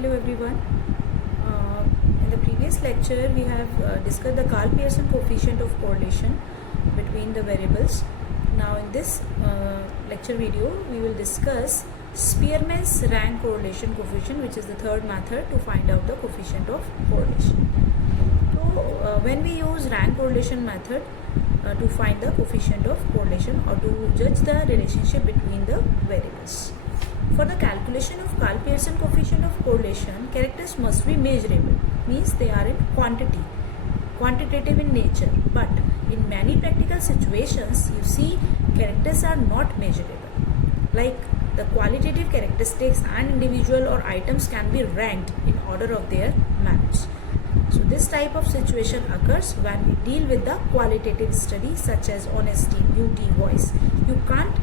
Hello everyone. In the previous lecture we have discussed the Karl Pearson coefficient of correlation between the variables. Now in this lecture video we will discuss Spearman's rank correlation coefficient, which is the third method to find out the coefficient of correlation. So when we use rank correlation method to find the coefficient of correlation or to judge the relationship between the variables. For the calculation of Karl Pearson coefficient of correlation, characters must be measurable, means they are in quantitative in nature. But in many practical situations, you see characters are not measurable. Like the qualitative characteristics and individual or items can be ranked in order of their merits. So this type of situation occurs when we deal with the qualitative study such as honesty, beauty, voice. You can't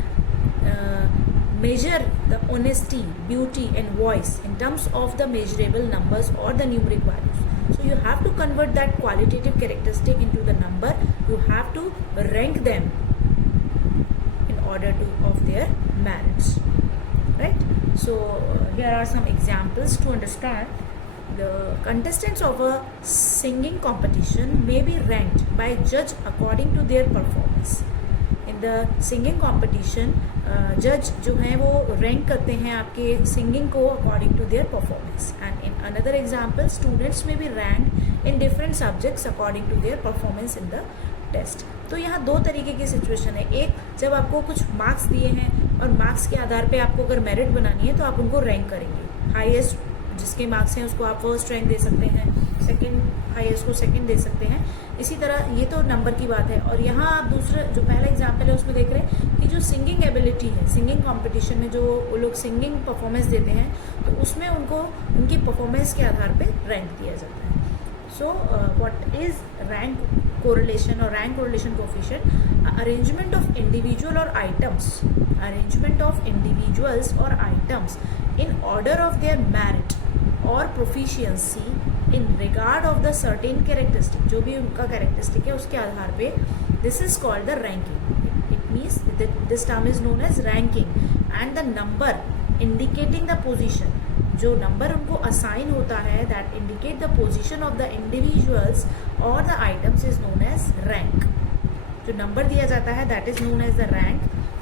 measure the honesty, beauty and voice in terms of the measurable numbers or the numeric values. So you have to convert that qualitative characteristic into the number. You have to rank them in order of their merits, right? So here are some examples to understand. The contestants of a singing competition may be ranked by judge according to their performance. In the singing competition जज जो हैं वो रैंक करते हैं आपके singing को according to their performance. And in another example students में भी rank in different subjects according to their performance in the test. तो यहाँ दो तरीके की सिचुएशन है. एक, जब आपको कुछ मार्क्स दिए हैं और मार्क्स के आधार पे आपको अगर मेरिट बनानी है तो आप उनको रैंक करेंगे. हाईएस्ट जिसके मार्क्स हैं उसको आप फर्स्ट रैंक दे सकते हैं, सेकंड हाईएस्ट को सेकंड दे सकते हैं. इसी तरह ये तो नंबर की बात है. और यहाँ आप दूसरा जो पहला एग्जाम्पल है उसमें देख रहे हैं कि जो सिंगिंग एबिलिटी है, सिंगिंग कंपटीशन में जो वो लोग सिंगिंग परफॉर्मेंस देते हैं तो उसमें उनको उनकी परफॉर्मेंस के आधार पे रैंक दिया जाता है. So what is rank correlation और rank correlation coefficient? Arrangement of individual और आइटम्स, अरेंजमेंट ऑफ इंडिविजुअल्स और items in order of their merit और proficiency in regard of the certain characteristic. जो भी उनका कैरेक्टरिस्टिक है उसके आधार पे this is called the ranking. It means this term is known as ranking. And the number indicating the position, जो number उनको असाइन होता है that indicate the position of the individuals और the items is known as rank. जो number दिया जाता है that is known as the rank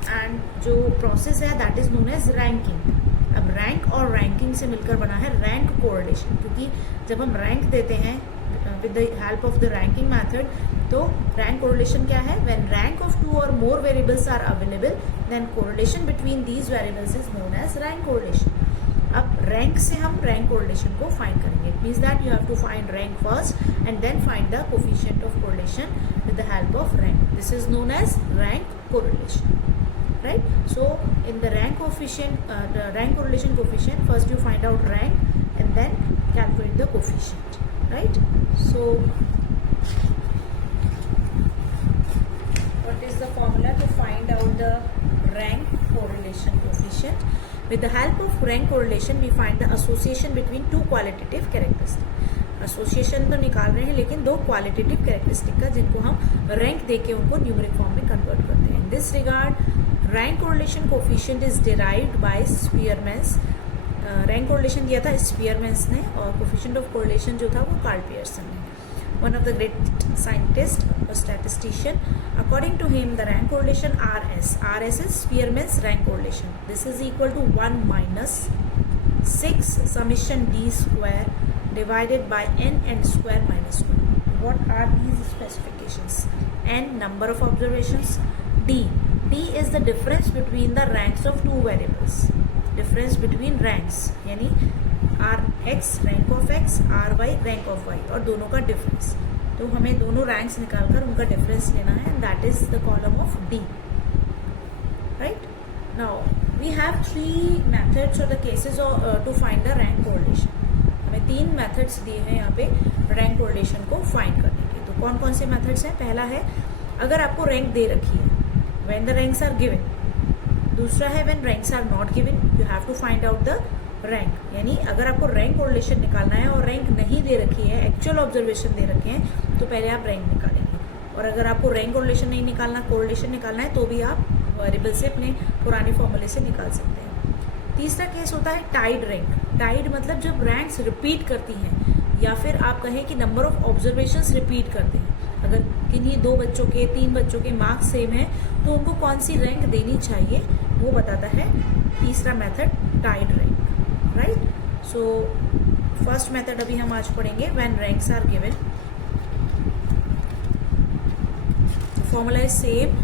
and जो प्रोसेस है that is known as ranking. अब रैंक और रैंकिंग से मिलकर बना है रैंक कोरिलेशन, क्योंकि जब हम रैंक देते हैं with the help of the ranking method तो रैंक कोरिलेशन क्या है? व्हेन रैंक ऑफ टू और more variables are available then correlation between these variables is known as rank correlation. अब रैंक से हम रैंक कोरिलेशन को फाइंड करेंगे. It means that you have to find rank first and then find the coefficient of correlation with the help of rank. This is known as rank correlation. Right? So in the rank coefficient, the rank correlation coefficient, first you find out rank and then calculate the coefficient. Right? So what is the formula to find out the rank correlation coefficient? With the help of rank correlation, we find the association between two qualitative characteristics. Association तो निकाल रहे हैं लेकिन दो qualitative characteristic का जिनको हम रैंक देके उनको न्यूमेरिक फॉर्म में कन्वर्ट करते हैं. In this regard rank correlation coefficient is derived bye स्पीयरमैन्स. रैंक कोरिलेशन दिया था स्पीयरमैन्स ने और कोएफिशिएंट ऑफ कोरिलेशन जो था वो कार्ल पियर्सन ने. One of the great scientist और statistician. According to him the rank correlation RS is Spearman's rank correlation. This is equal to 1 minus 6 summation d square divided by n square minus 1. What are these specifications? N, number of observations. D is the difference between the ranks of two variables. Difference between ranks यानी Rx rank of x, Ry rank of y और दोनों का difference. तो हमें दोनों ranks निकालकर उनका difference लेना है and that is the column of D. Right? Now we have three methods or the cases to find the rank correlation. हमें तीन मेथड्स दिए हैं यहाँ पे रैंक कोरिलेशन को फाइंड करने के. तो कौन कौन से मेथड्स हैं? पहला है अगर आपको रैंक दे रखी है when the ranks are given. दूसरा है when ranks are not given you have to find out the rank. यानी अगर आपको रैंक कोरिलेशन निकालना है और रैंक नहीं दे रखी है, एक्चुअल ऑब्जर्वेशन दे रखे हैं, तो पहले आप रैंक निकालेंगे. और अगर आपको रैंक कोरिलेशन नहीं निकालना, कोरिलेशन निकालना है तो भी आप वेरिएबल से अपने पुराने फॉर्मूले से निकाल सकते हैं. तीसरा केस होता है टाइड रैंक. टाइड मतलब जब रैंक्स रिपीट करती हैं, या फिर आप कहें कि नंबर ऑफ ऑब्जर्वेशंस रिपीट करते हैं। अगर किन्हीं 2 बच्चों के 3 बच्चों के मार्क्स सेम हैं तो उनको कौन सी रैंक देनी चाहिए वो बताता है तीसरा method, tied rank, right. So first method अभी हम आज पढ़ेंगे, when ranks are given. Formula is same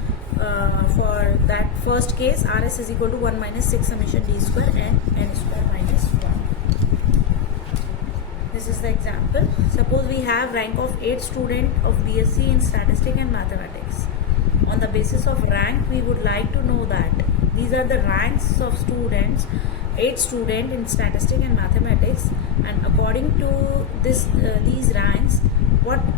for that first case, RS is equal to 1 minus 6 summation D square and N square minus 1. This is the example. Suppose we have rank of 8 student of BSc in statistics and mathematics. On the basis of rank, we would like to know that these are the ranks of students, 8 student in statistics and mathematics, and according to these ranks, what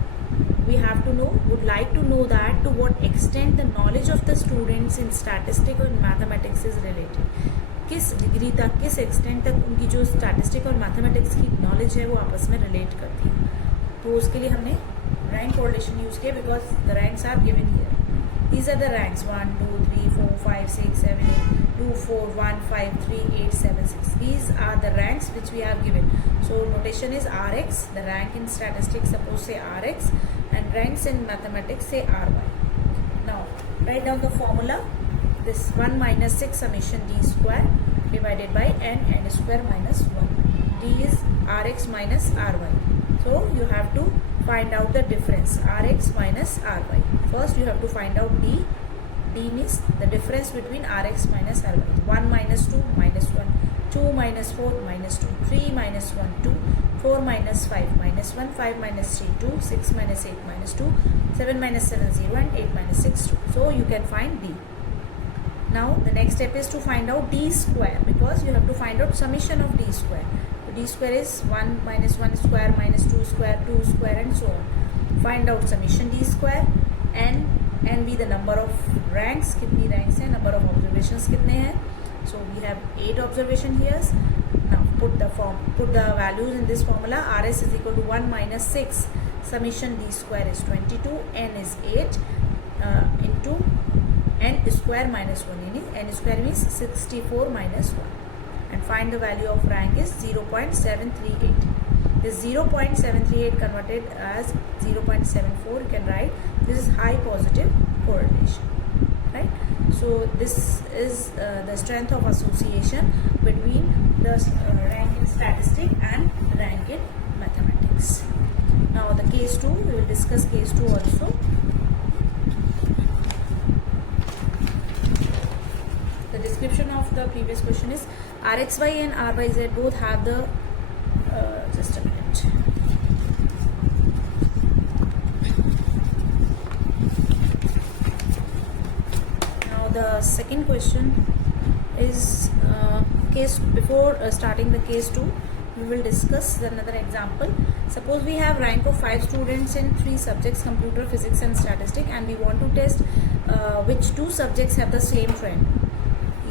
we have to know, would like to know that to what extent the knowledge of the students in statistics and mathematics is related. किस डिग्री तक, किस एक्सटेंट तक उनकी जो स्टैटिस्टिक और मैथमेटिक्स की नॉलेज है वो आपस में रिलेट करती है। तो उसके लिए हमने रैंक कोरिलेशन यूज किया, because the ranks are given here. These are the ranks 1 2 3 4 5 6 7 8 2 4 1 5 3 8 7 6. These are the ranks which we have given. So notation is Rx. The rank in statistics, suppose say Rx, and ranks in mathematics say Ry. Now write down the formula. This 1 minus 6 summation D square divided by n square minus 1. D is Rx minus Ry. So you have to find out the difference, Rx minus Ry. First you have to find out D. D means the difference between Rx minus Ry. 1 minus 2 minus 1, 2 minus 4 minus 2, 3 minus 1 2, 4 minus 5 minus 1, 5 minus 3 2, 6 minus 8 minus 2, 7 minus 7 0, and 8 minus 6 2. So you can find D. Now the next step is to find out D square, because you have to find out summation of D square. So D square is 1 minus 1 square minus 2 square, 2 square, and so on. Find out summation D square, and be the number of ranks, कितनी ranks हैं, number of observations कितने हैं. So we have 8 observation here. Now put the values in this formula. Rs is equal to 1 minus 6 summation D square is 22, N is 8 into N square minus 1, N square means 64 minus 1, and find the value of rank is 0.738. This 0.738 converted as 0.74, you can write this is high positive correlation, right? So this is the strength of association between the rank in statistics and rank in mathematics. Now the case 2, we will discuss case 2 also. The description of the previous question is Rxy and Ryz both have the just a minute. Now the second question is case. Before starting the case 2, we will discuss another example. Suppose we have rank of 5 students in 3 subjects, computer, physics and statistics, and we want to test which 2 subjects have the same trend.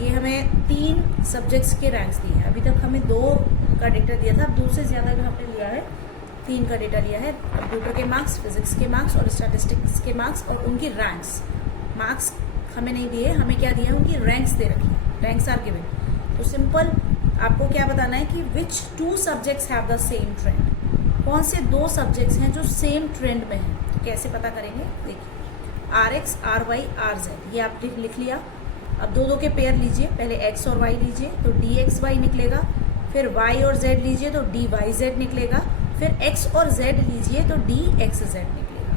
ये हमें 3 सब्जेक्ट्स के रैंक्स दिए हैं। अभी तक हमें 2 का डेटा दिया था, अब 2 से ज़्यादा का हमने लिया है, 3 का डेटा लिया है। कंप्यूटर के मार्क्स, फिजिक्स के मार्क्स और स्टैटिस्टिक्स के मार्क्स, और उनकी रैंक्स। मार्क्स हमें नहीं दिए, हमें क्या दिया है, उनकी रैंक्स दे रखी है, रैंक्स आर गिवन। तो सिंपल आपको क्या बताना है कि विच 2 subjects have the same trend, कौन से 2 सब्जेक्ट्स हैं जो सेम ट्रेंड में हैं। तो कैसे पता करेंगे, देखिए Rx, Ry, Rz, ये आप लिख लिया। अब 2 के पेयर लीजिए, पहले x और y लीजिए तो dxy निकलेगा, फिर y और z लीजिए तो dyz निकलेगा, फिर x और z लीजिए तो dxz निकलेगा।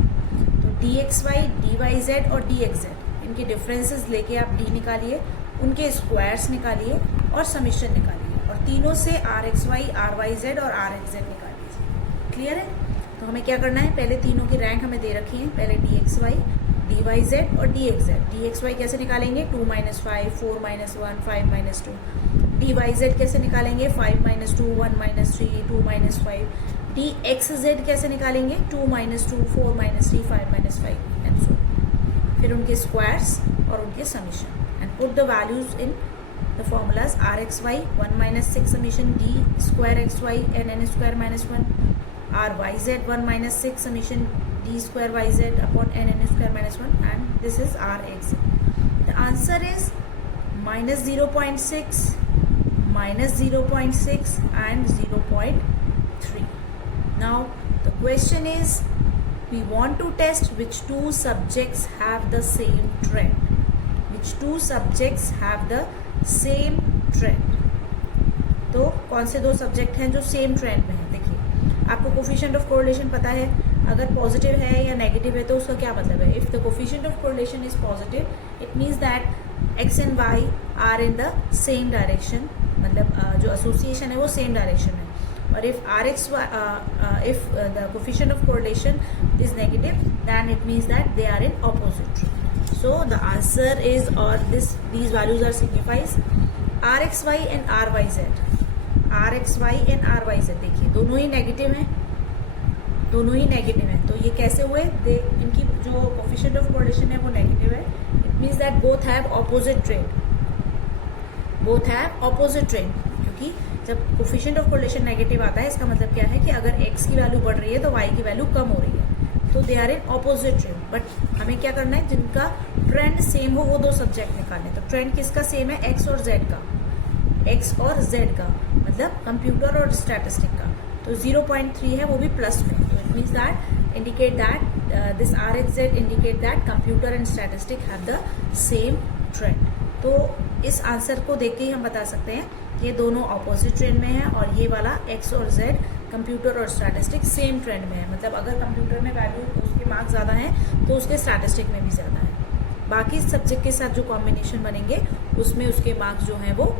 तो dxy, dyz और dxz इनके डिफरेंसेस लेके आप d निकालिए, उनके स्क्वायर्स निकालिए और समीशन निकालिए, और तीनों से rxy, ryz और rxz निकाल लीजिए। क्लियर है? तो हमें क्या करना है, पहले तीनों की रैंक हमें दे रखी है, पहले dxy, dyz और dxz। dxy कैसे निकालेंगे, 2 minus 5, 4 minus 1, 5 minus 2। dyz कैसे निकालेंगे, 5 minus 2, 1 minus 3, 2 minus 5। dxz कैसे निकालेंगे, 2 minus 2, 4 minus 3, 5 minus 5 एंड सो। फिर उनके स्क्वायर्स और उनके summation, and put the values in the formulas. rxy 1 minus 6 summation d square xy and n square minus 1, ryz 1 minus 6 summation d square yz upon n square minus 1, and this is Rx. The answer is minus 0.6, minus 0.6 and 0.3. Now the question is, we want to test which two subjects have the same trend. Which two subjects have the same trend. तो कौन से दो सब्जेक्ट हैं जो same trend में हैं? देखिए, आपको कोफिशिएंट ऑफ कोरिलेशन पता है, अगर पॉजिटिव है या नेगेटिव है तो उसका क्या मतलब है? If the coefficient of correlation is positive, it means that X and Y are in the same direction, मतलब जो एसोसिएशन है वो सेम डायरेक्शन है. और if R X if the coefficient of correlation is negative, then it means that they are in opposite. So the answer is, or these values are signifies rxy and ryz. rxy and ryz, देखिए दोनों ही नेगेटिव हैं, दोनों ही नेगेटिव हैं. तो ये कैसे हुए? इनकी जो कोफिशिएंट ऑफ कोरिलेशन है वो नेगेटिव है. It means that both have opposite trend. Both have opposite trend, क्योंकि जब कोफिशिएंट ऑफ कोरिलेशन नेगेटिव आता है, इसका मतलब क्या है कि अगर x की वैल्यू बढ़ रही है तो y की वैल्यू कम हो रही है. तो they are in opposite trend. But हमें क्या करना है? जिनका ट्रेंड सेम हो वो दो सब्जेक्ट निकालने. तो ट्रेंड किसका सेम है? एक्स और जेड का. एक्स और जेड का मतलब कंप्यूटर और स्टैटिस्टिक का. तो 0.3 है, वो भी प्लस में. तो it means that indicate that this R X Z indicate that computer and statistic have the same trend. तो इस आंसर को देख के ही हम बता सकते हैं ये दोनों ऑपोजिट ट्रेंड में है, और ये वाला एक्स और जेड कंप्यूटर और स्टैटिस्टिक सेम ट्रेंड में है. मतलब अगर कंप्यूटर में वैल्यू उसके मार्क्स ज़्यादा हैं तो उसके स्टैटिस्टिक में भी ज़्यादा है. बाकी सब्जेक्ट के साथ जो कॉम्बिनेशन बनेंगे उसमें उसके मार्क्स जो हैं वो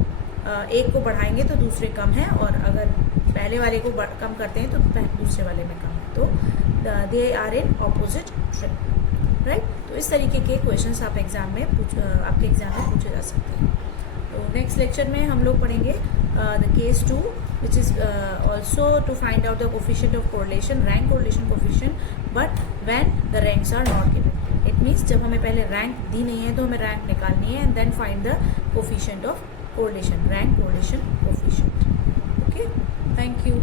एक को बढ़ाएंगे तो दूसरे कम हैं, और अगर पहले वाले को कम करते हैं तो दूसरे वाले में कम है. तो they are in opposite trend, right. तो इस तरीके के क्वेश्चंस आप एग्जाम में आपके एग्जाम में पूछे जा सकते हैं. तो नेक्स्ट लेक्चर में हम लोग पढ़ेंगे the case 2, which is also to find out the coefficient of correlation, rank correlation coefficient, but when the ranks are not given. It means जब हमें पहले रैंक दी नहीं है तो हमें रैंक निकालनी है, and then find the coefficient of correlation, rank correlation coefficient. Okay, thank you.